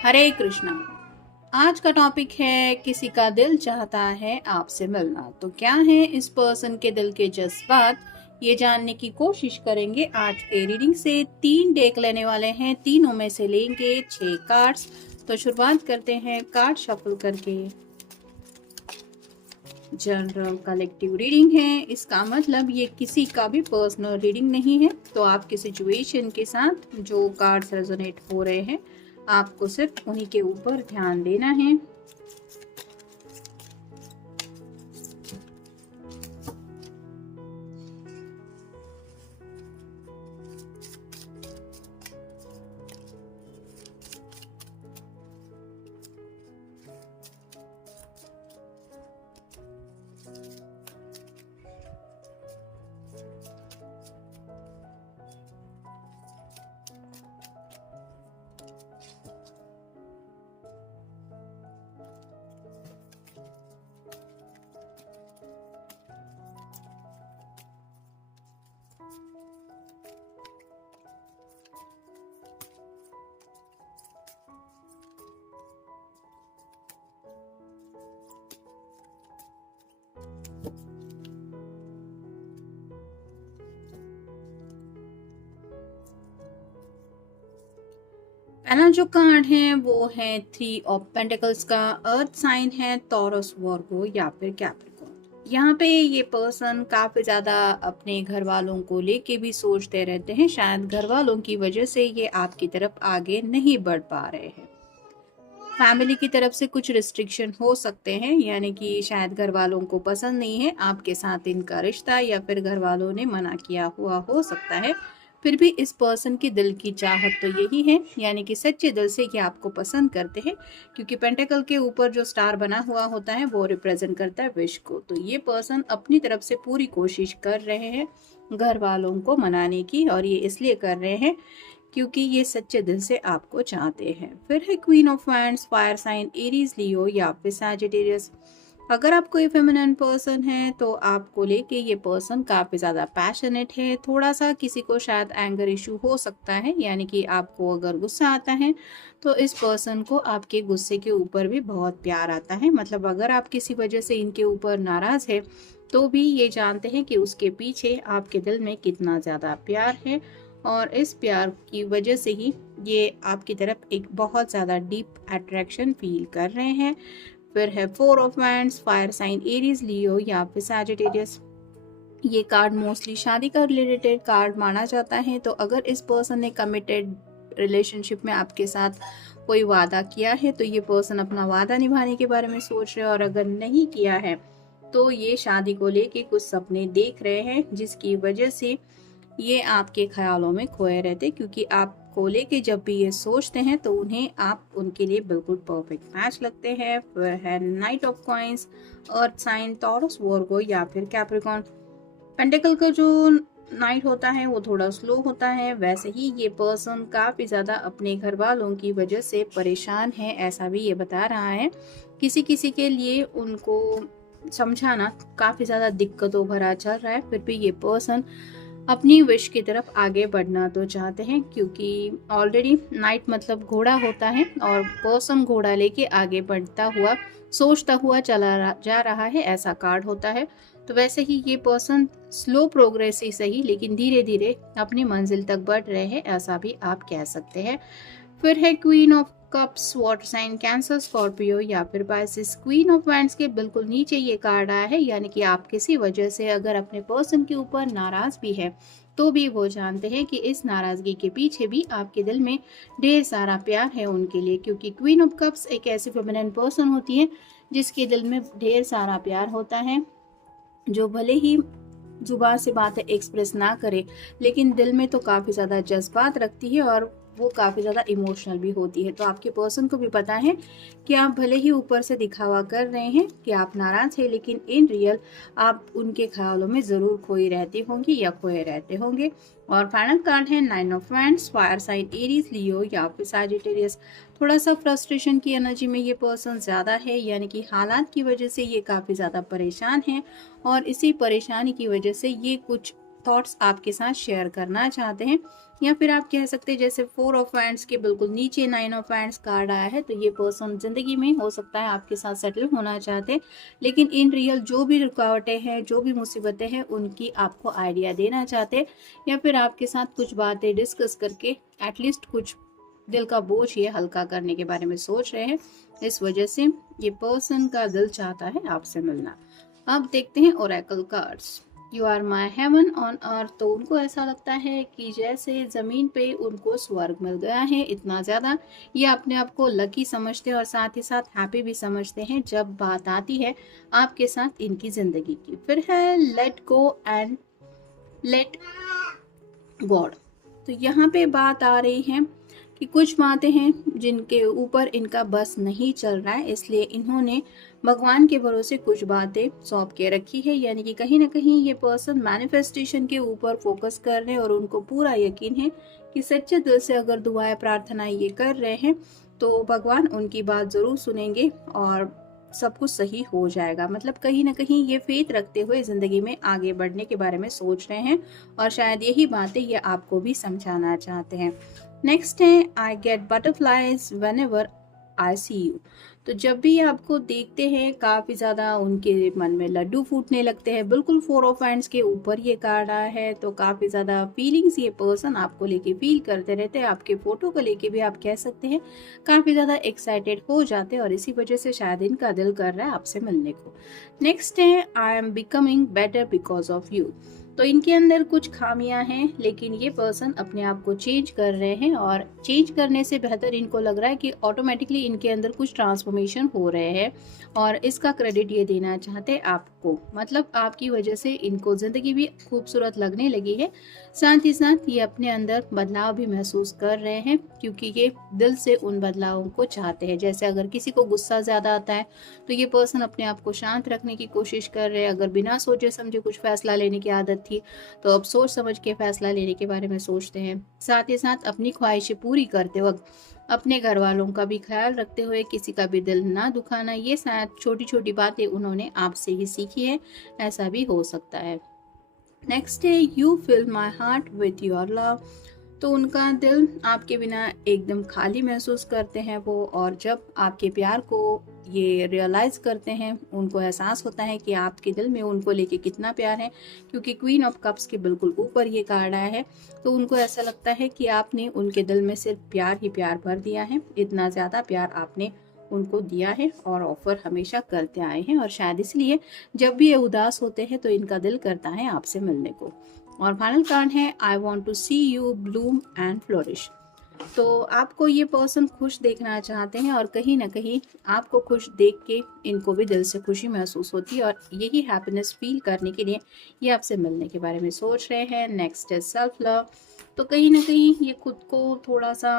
हरे कृष्णा। आज का टॉपिक है किसी का दिल चाहता है आपसे मिलना। तो क्या है इस पर्सन के दिल के जज्बात, ये जानने की कोशिश करेंगे। आज के रीडिंग से 3 डेक लेने वाले हैं, तीनों में से लेंगे 6 कार्ड्स। तो शुरुआत करते हैं कार्ड शफल करके। जनरल कलेक्टिव रीडिंग है, इसका मतलब ये किसी का भी पर्सनल रीडिंग नहीं है। तो आपकी सिचुएशन के साथ जो कार्ड्स रेजोनेट हो रहे हैं, आपको सिर्फ उन्हीं के ऊपर ध्यान देना है। पहला जो कार्ड है वो है 3 ऑफ पेंटिकल्स का। अर्थ साइन है टॉरस, वर्गो या फिर कैप्रिकॉर्न। यहाँ पे ये पर्सन काफी ज्यादा अपने घर वालों को लेके भी सोचते रहते हैं। शायद घर वालों की वजह से ये आपकी तरफ आगे नहीं बढ़ पा रहे हैं। फैमिली की तरफ से कुछ रिस्ट्रिक्शन हो सकते हैं, यानी कि शायद घर वालों को पसंद नहीं है आपके साथ इनका रिश्ता, या फिर घर वालों ने मना किया हुआ हो सकता है। फिर भी इस पर्सन की दिल की चाहत तो यही है, यानी कि सच्चे दिल से ये आपको पसंद करते हैं, क्योंकि पेंटेकल के ऊपर जो स्टार बना हुआ होता है वो रिप्रेजेंट करता है विश को। तो ये पर्सन अपनी तरफ से पूरी कोशिश कर रहे हैं घर वालों को मनाने की, और ये इसलिए कर रहे हैं क्योंकि ये सच्चे दिल से आपको चाहते हैं। फिर है queen of wands, fire sign Aries, Leo या फिर सैजिटेरियस। अगर आप कोई फेमिनिन पर्सन है तो आपको लेके ये पर्सन काफ़ी ज़्यादा पैशनेट है। थोड़ा सा किसी को शायद एंगर इशू हो सकता है, यानी कि आपको अगर गुस्सा आता है तो इस पर्सन को आपके गुस्से के ऊपर भी बहुत प्यार आता है। मतलब अगर आप किसी वजह से इनके ऊपर नाराज़ है तो भी ये जानते हैं कि उसके पीछे आपके दिल में कितना ज़्यादा प्यार है, और इस प्यार की वजह से ही ये आपकी तरफ एक बहुत ज़्यादा डीप अट्रैक्शन फील कर रहे हैं। फिर है 4 of wands, fire sign Aries, Leo या फिर सैजिटेरियस। ये कार्ड मोस्टली शादी का रिलेटेड कार्ड माना जाता है। तो अगर इस पर्सन ने कमिटेड रिलेशनशिप में आपके साथ कोई वादा किया है तो ये पर्सन अपना वादा निभाने के बारे में सोच रहे हैं, और अगर नहीं किया है तो ये शादी को लेके कुछ सपने देख रहे हैं, जिसकी वजह से ये आपके ख्यालों में खोए रहते, क्योंकि आपको लेके जब भी ये सोचते हैं तो उन्हें आप उनके लिए बिल्कुल परफेक्ट मैच लगते हैं। फिर है knight of coins, earth sign Taurus, Virgo या फिर कैप्रिकॉर्न। पेंटिकल का जो नाइट होता है वो थोड़ा स्लो होता है। वैसे ही ये पर्सन काफी ज्यादा अपने घर वालों की वजह से परेशान है, ऐसा भी ये बता रहा है। किसी किसी के लिए उनको समझाना काफी ज्यादा दिक्कतों भरा चल रहा है। फिर भी ये पर्सन अपनी विश की तरफ आगे बढ़ना तो चाहते हैं, क्योंकि ऑलरेडी नाइट मतलब घोड़ा होता है, और पर्सन घोड़ा लेके आगे बढ़ता हुआ सोचता हुआ जा रहा है, ऐसा कार्ड होता है। तो वैसे ही ये पर्सन स्लो प्रोग्रेस ही सही, लेकिन धीरे धीरे अपनी मंजिल तक बढ़ रहे हैं, ऐसा भी आप कह सकते हैं। फिर है queen of cups, water sign Cancer, Scorpio या फिर पाइसिस। क्वीन ऑफ वैंड्स के बिल्कुल नीचे ये कार्ड आया है, यानी कि आप किसी वजह से अगर अपने पर्सन के ऊपर नाराज भी है तो भी वो जानते हैं कि इस नाराजगी के पीछे भी आपके दिल में ढेर सारा प्यार है उनके लिए, क्योंकि क्वीन ऑफ कप्स एक ऐसी फेमिनिन पर्सन होती है जिसके दिल में ढेर सारा प्यार होता है, जो भले ही जुबान से बातें एक्सप्रेस ना करे लेकिन दिल में तो काफ़ी ज़्यादा जज्बात रखती है, और वो काफ़ी ज़्यादा इमोशनल भी होती है। तो आपके पर्सन को भी पता है कि आप भले ही ऊपर से दिखावा कर रहे हैं कि आप नाराज़ हैं, लेकिन इन रियल आप उनके ख्यालों में ज़रूर खोई रहती होंगी या खोए रहते होंगे। और फाइनल कार्ड है 9 of wands, fire sign Aries, Leo या फिर सैजिटेरियस। थोड़ा सा फ्रस्ट्रेशन की एनर्जी में ये पर्सन ज़्यादा है, यानी कि हालात की वजह से ये काफ़ी ज़्यादा परेशान है, और इसी परेशानी की वजह से ये कुछ थॉट्स आपके साथ शेयर करना चाहते हैं, या फिर आप कह सकते हैं जैसे 4 ऑफ हैंड्स के बिल्कुल नीचे 9 ऑफ हैंड्स कार्ड आया है, तो ये पर्सन जिंदगी में हो सकता है आपके साथ सेटल होना चाहते हैं, लेकिन इन रियल जो भी रुकावटें हैं, जो भी मुसीबतें हैं, उनकी आपको आइडिया देना चाहते हैं, या फिर आपके साथ कुछ बातें डिस्कस करके एटलीस्ट कुछ दिल का बोझ ये हल्का करने के बारे में सोच रहे हैं। इस वजह से ये पर्सन का दिल चाहता है आपसे मिलना। अब देखते हैं oracle cards. You are my heaven on earth. तो उनको ऐसा लगता है कि जैसे ज़मीन पे उनको स्वर्ग मिल गया है, इतना ज़्यादा ये अपने आप को लकी समझते हैं और साथ ही साथ हैप्पी भी समझते हैं जब बात आती है आपके साथ इनकी ज़िंदगी की। फिर है let go and let God. तो यहाँ पे बात आ रही है कि कुछ बातें हैं जिनके ऊपर इनका बस नहीं चल रहा है, इसलिए इन्होंने भगवान के भरोसे कुछ बातें सौंप के रखी है। यानी कि कहीं ना कहीं ये पर्सन मैनिफेस्टेशन के ऊपर फोकस कर रहे हैं और उनको पूरा यकीन है कि सच्चे दिल से अगर दुआएं प्रार्थनाएं ये कर रहे हैं तो भगवान उनकी बात जरूर सुनेंगे और सब कुछ सही हो जाएगा। मतलब कहीं ना कहीं ये फेथ रखते हुए जिंदगी में आगे बढ़ने के बारे में सोच रहे हैं और शायद यही बातें ये आपको भी समझाना चाहते हैं। नेक्स्ट है I get butterflies whenever I see you. तो जब भी आपको देखते हैं काफ़ी ज़्यादा उनके मन में लड्डू फूटने लगते हैं। बिल्कुल 4 ऑफ हैंड्स के ऊपर ये कार्ड आया है, तो काफ़ी ज़्यादा फीलिंग्स ये पर्सन आपको लेके फील करते रहते हैं। आपके फोटो को लेके भी आप कह सकते हैं काफ़ी ज़्यादा एक्साइटेड हो जाते हैं और इसी वजह से शायद इनका दिल कर रहा है आपसे मिलने को। नेक्स्ट है I am becoming better because of you. तो इनके अंदर कुछ खामियां हैं, लेकिन ये पर्सन अपने आप को चेंज कर रहे हैं और चेंज करने से बेहतर इनको लग रहा है कि ऑटोमेटिकली इनके अंदर कुछ ट्रांसफॉर्मेशन हो रहे हैं और इसका क्रेडिट ये देना चाहते हैं आपको। मतलब आपकी वजह से इनको ज़िंदगी भी खूबसूरत लगने लगी है। साथ ही साथ ये अपने अंदर बदलाव भी महसूस कर रहे हैं क्योंकि ये दिल से उन बदलावों को चाहते हैं। जैसे अगर किसी को गुस्सा ज़्यादा आता है तो ये पर्सन अपने आप को शांत रखने की कोशिश कर रहे हैं। अगर बिना सोचे समझे कुछ फैसला लेने की आदत थी तो अब सोच समझ के फैसला लेने के बारे में सोचते हैं। साथ ही साथ अपनी ख्वाहिशें पूरी करते वक्त अपने घर वालों का भी ख्याल रखते हुए किसी का भी दिल ना दुखाना, ये शायद छोटी छोटी बातें उन्होंने आपसे ही सीखी है, ऐसा भी हो सकता है। नेक्स्ट है you fill my heart with your love. तो उनका दिल आपके बिना एकदम खाली महसूस करते हैं वो, और जब आपके प्यार को ये रियलाइज करते हैं उनको एहसास होता है कि आपके दिल में उनको लेके कितना प्यार है, क्योंकि क्वीन ऑफ कप्स के बिल्कुल ऊपर ये कार्ड आया है। तो उनको ऐसा लगता है कि आपने उनके दिल में सिर्फ प्यार ही प्यार भर दिया है, इतना ज़्यादा प्यार आपने उनको दिया है और ऑफर हमेशा करते आए हैं, और शायद इसलिए जब भी ये उदास होते हैं तो इनका दिल करता है आपसे मिलने को। और फाइनल कार्ड है I want to see you bloom and flourish. तो आपको ये पर्सन खुश देखना चाहते हैं और कहीं ना कहीं आपको खुश देख के इनको भी दिल से खुशी महसूस होती है, और यही हैप्पीनेस फील करने के लिए ये आपसे मिलने के बारे में सोच रहे हैं। नेक्स्ट है सेल्फ लव। तो कहीं ना कहीं ये खुद को थोड़ा सा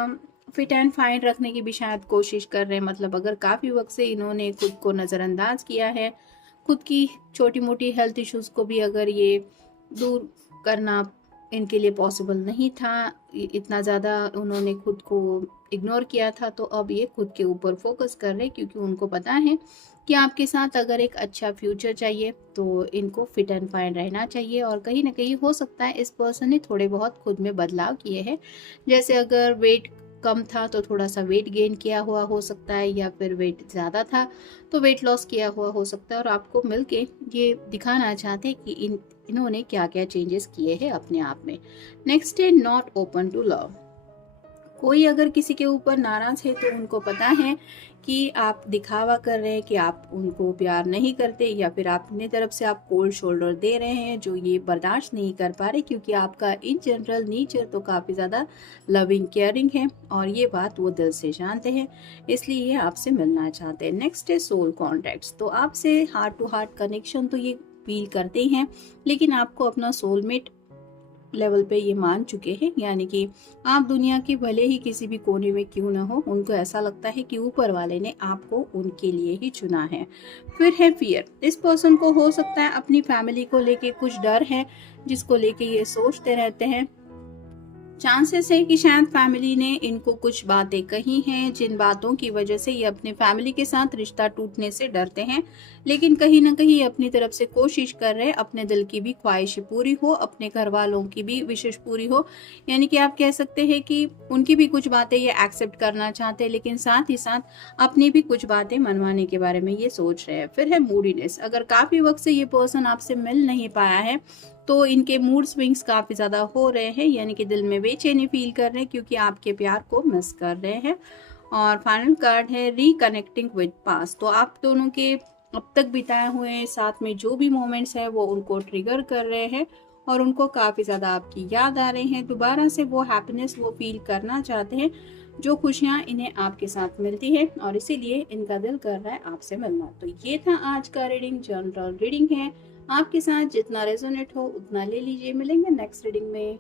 फिट एंड फाइन रखने की भी शायद कोशिश कर रहे हैं। मतलब अगर काफ़ी वक्त से इन्होंने खुद को नज़रअंदाज किया है, खुद की छोटी मोटी हेल्थ इश्यूज को भी अगर ये दूर करना इनके लिए पॉसिबल नहीं था, इतना ज़्यादा उन्होंने खुद को इग्नोर किया था, तो अब ये खुद के ऊपर फोकस कर रहे हैं क्योंकि उनको पता है कि आपके साथ अगर एक अच्छा फ्यूचर चाहिए तो इनको फिट एंड फाइन रहना चाहिए। और कहीं ना कहीं हो सकता है इस पर्सन ने थोड़े बहुत खुद में बदलाव किए हैं। जैसे अगर वेट कम था तो थोड़ा सा वेट गेन किया हुआ हो सकता है, या फिर वेट ज़्यादा था तो वेट लॉस किया हुआ हो सकता है, और आपको मिलके ये दिखाना चाहते हैं कि इन्होंने क्या क्या चेंजेस किए हैं अपने आप में। नेक्स्ट है नॉट ओपन टू लव। कोई अगर किसी के ऊपर नाराज है तो उनको पता है कि आप दिखावा कर रहे हैं कि आप उनको प्यार नहीं करते, या फिर अपनी तरफ से आप कोल्ड शोल्डर दे रहे हैं जो ये बर्दाश्त नहीं कर पा रहे, क्योंकि आपका इन जनरल नेचर तो काफ़ी ज़्यादा लविंग केयरिंग है और ये बात वो दिल से जानते हैं, इसलिए ये आपसे मिलना चाहते हैं। नेक्स्ट है सोल कॉन्टैक्ट्स। तो आपसे हार्ट टू हार्ट कनेक्शन तो ये फील करते ही हैं, लेकिन आपको अपना सोलमेट लेवल पे ये मान चुके हैं। यानी कि आप दुनिया के भले ही किसी भी कोने में क्यों ना हो, उनको ऐसा लगता है कि ऊपर वाले ने आपको उनके लिए ही चुना है। फिर है फियर। इस पर्सन को हो सकता है अपनी फैमिली को लेके कुछ डर है जिसको लेके ये सोचते रहते हैं चांसेस है कि शायद फैमिली ने इनको कुछ बातें कही हैं जिन बातों की वजह से ये अपने फैमिली के साथ रिश्ता टूटने से डरते हैं, लेकिन कहीं ना कहीं अपनी तरफ से कोशिश कर रहे हैं अपने दिल की भी ख्वाहिशें पूरी हो, अपने घर वालों की भी विशेष पूरी हो। यानी कि आप कह सकते हैं कि उनकी भी कुछ बातें ये एक्सेप्ट करना चाहते हैं, लेकिन साथ ही साथ अपनी भी कुछ बातें मनवाने के बारे में ये सोच रहे हैं। फिर है मूडीनेस। अगर काफी वक्त से ये पर्सन आपसे मिल नहीं पाया है तो इनके मूड स्विंग्स काफी ज्यादा हो रहे हैं, यानी कि दिल में बेचैनी फील कर रहे हैं क्योंकि आपके प्यार को मिस कर रहे हैं। और फाइनल कार्ड है रिकनेक्टिंग विद पास्ट। तो आप दोनों के अब तक बिताए हुए साथ में जो भी मोमेंट्स है वो उनको ट्रिगर कर रहे हैं और उनको काफी ज्यादा आपकी याद आ रही है। दोबारा से वो हैप्पीनेस वो फील करना चाहते हैं, जो खुशियां इन्हें आपके साथ मिलती है, और इसीलिए इनका दिल कर रहा है आपसे मिलना। तो ये था आज का रीडिंग, जनरल रीडिंग है। आपके साथ जितना रेजोनेट हो उतना ले लीजिए। मिलेंगे नेक्स्ट रीडिंग में।